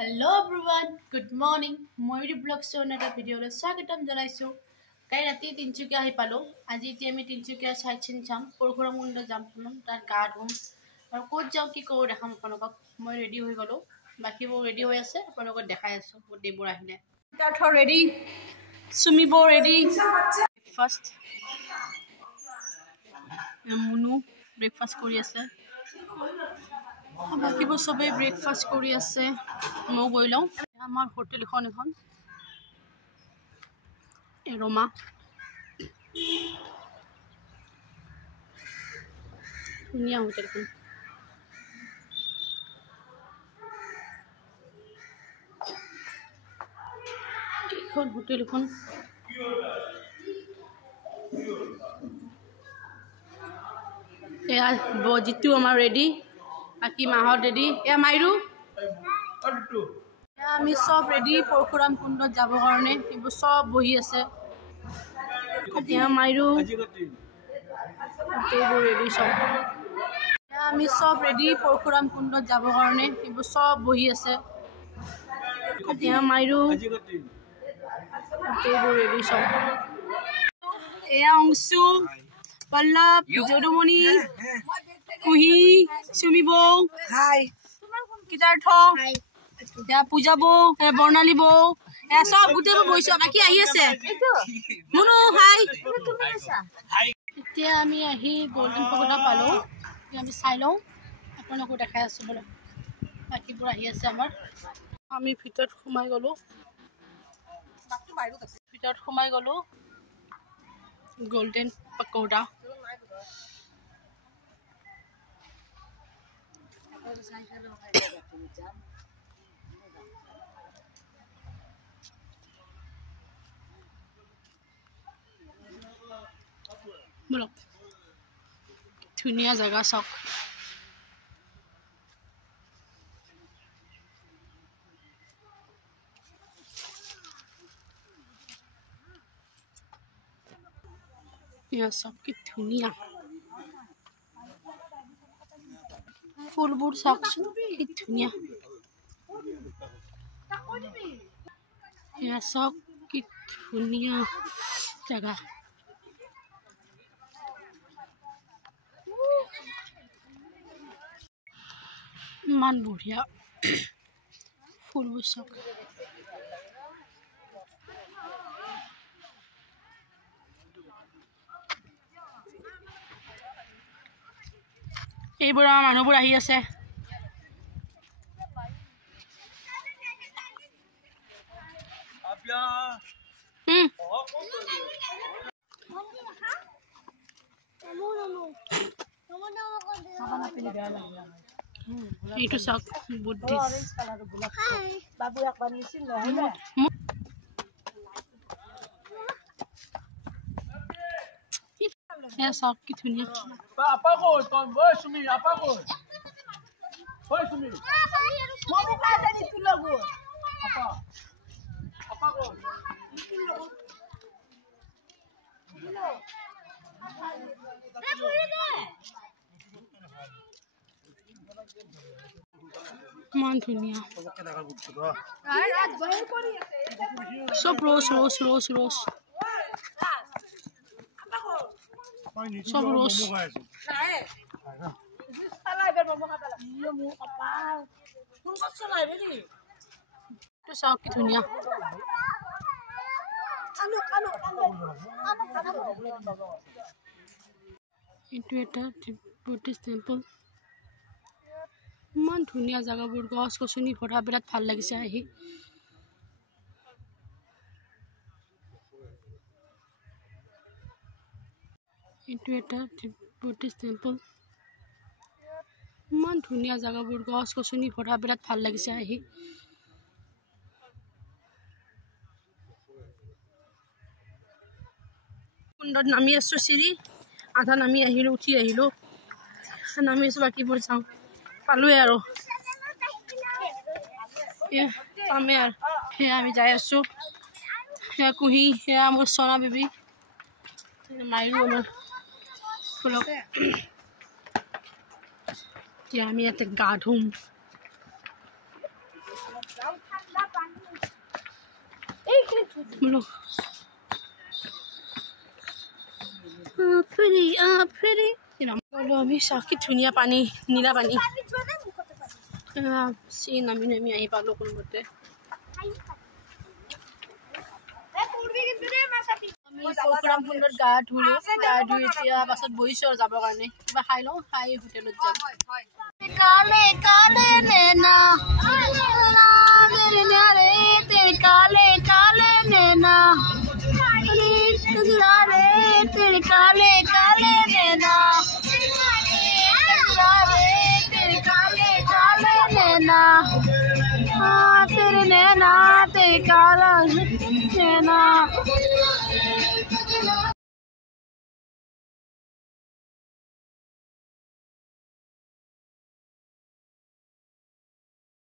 Hello everyone, good morning. Moiri blog show another video le swagatam janaisu. Kai rati Tinchukia ahi palo. Aji eti ami Tinchukia sightseeing jam. Porkhuramunda jam pulum tar card home. Aru kot jao ki ko dekham aponok. Moi ready hoi golo. Baki bo ready hoi ase. Aponok dekhai asu. Bode bor ahile. Tar ready. Sumi bo ready. First. Munu breakfast kori ase. বাকি বো সবে breakfast কৰি আছে মো গইলাও আমাৰ hotel এখন aroma ধুনীয়া হোটেলখন এখন হোটেলখন এয়া বজিতু আমাৰ ready Aki mahot ready. Ya Mairu. Ya ami sob ready. Porkhuram kundot jabo karone. Ibo sob bohi ase. Ya Mairu. Ibo ready sob. Ya ami sob ready. Porkhuram kundot jabo karone. Ibo sob bohi ase. Ya Mairu. Ibo ready sob. Ya Ongsu. Pallab. Jodumoni. Kuhi, Sumibo, hi. Kitartho, hi. Ya Pujabo, ya Bornali bo, ya sob gute bo boiso baki ahi ase. Munu, hi. Hi. Etia ami ahi golden pagoda palo. Ya ami sailo. Aponoko dekhai asu bolo. Baki pura ahi ase amar. Ami bhitor khumai golo. Baki bairut ase. Bhitor khumai golo. Golden pagoda. Bolok dhuniya jaga sok ya sok ki dhuniya ফুলবোৰ চাওকচোন কি ধুনীয়া এয়া চাওক কি ধুনীয়া জাগা ইমান বঢ়িয়া ফুলবোৰ চাওক এইবোৰ আমাৰ মানুহবোৰ আহি আছে এইটো চাওক বুদ্ধিষ্ট বাবু একবাৰ নিছিল নহলে Ya sok ki dhuniya apa ko ton boy sumi apa ko boy sumi mo mo ka dani tulogo apa ko মান ধুনিয়া সব রোজ সব রোজ তো চাওক কি ধুনীয়া এইটো এটা বুদ্ধিষ্ট টেম্পল ইমান ধুনীয়া জাগাবোৰ গছ গছনি ভৰা বিৰাট ভাল লাগিছে আহি এইটো এটা বুদ্ধিষ্ট টেম্পল ইমান ধুনীয়া জাগাবোৰ গছ গছনি ভৰা বিৰাট ভাল লাগিছে আহি কুণ্ডত নামি আছো চিৰি আধা নামি আহিলো উঠি আহিলো নামি আছো বাকীবোৰ চাওঁ পালোৱে আৰু পামে আৰু সেয়া আমি যাই আছো সেয়া কুহি সেয়া মোৰ সোনা বেবী মাইৰু আমাৰ ফুলক এতিয়া আমি ইয়াতে গা ধুম बोलो pretty बोलो अभी साकी धुनिया पानी नीला पानी सीन नामी आई पालो कोनबते परशुराम कुंडत गा धुलो गा धुई এতিয়া পাছত বহিছো আৰু যাবৰ কাৰণে কিবা খাই লওঁ খাই হোটেলত যাম काले काले नैना तेरे न्यारे तेरे काले काले नैना तेरे काले काले नैना तेरे काले काले नैना तेरे नैना तेरे काला नैना